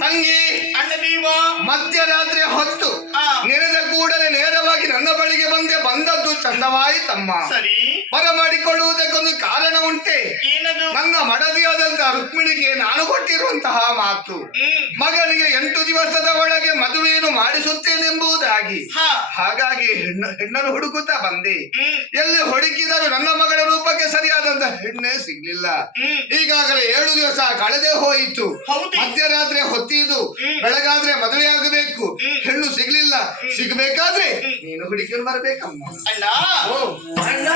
ತಂಗಿ ಅಣ್ಣದೀವ ಮಧ್ಯರಾತ್ರಿ ಹೊತ್ತು ನೆನೆದ ಕೂಡಲೇ ನೇರವಾಗಿ ನನ್ನ ಬಳಿಗೆ ಬಂದದ್ದು ಚಂದವಾಯಿತಮ್ಮ. ಸರಿ, ಬರಮಾಡಿಕೊಳ್ಳುವುದಕ್ಕೊಂದು ಕಾರಣ ಉಂಟೆ. ಏನದು? ನನ್ನ ಮಡದಿಯಾದಂತಹ ರುಕ್ಮಿಣಿಗೆ ನಾನು ಕೊಟ್ಟಿರುವಂತಹ ಮಾತು, ಮಗನಿಗೆ 8 ದಿವಸದ ಒಳಗೆ ಮದುವೆಯನ್ನು ಮಾಡಿಸುತ್ತೇನೆಂಬುದಾಗಿ. ಹಾಗಾಗಿ ಹೆಣ್ಣನ್ನು ಹುಡುಕುತ್ತಾ ಬಂದೆ. ಎಲ್ಲಿ ಹುಡುಕಿದರೂ ನನ್ನ ಮಗಳ ರೂಪಕ್ಕೆ ಸರಿಯಾದಂತಹ ಹೆಣ್ಣೆ ಸಿಗ್ಲಿಲ್ಲ. ಈಗಾಗಲೇ 7 ದಿವಸ ಕಳೆದೇ ಹೋಯಿತು. ಮಧ್ಯರಾತ್ರಿ ಹೊತ್ತಿದ್ದು ಬೆಳಗಾದ್ರೆ ಮದುವೆ ಆಗಬೇಕು, ಹೆಣ್ಣು ಸಿಗ್ಲಿಲ್ಲ. ಸಿಗಬೇಕಾದ್ರೆ ನೀನು ಹುಡುಕಿಯನ್ನು ಬರಬೇಕಮ್ಮ. ಅಣ್ಣ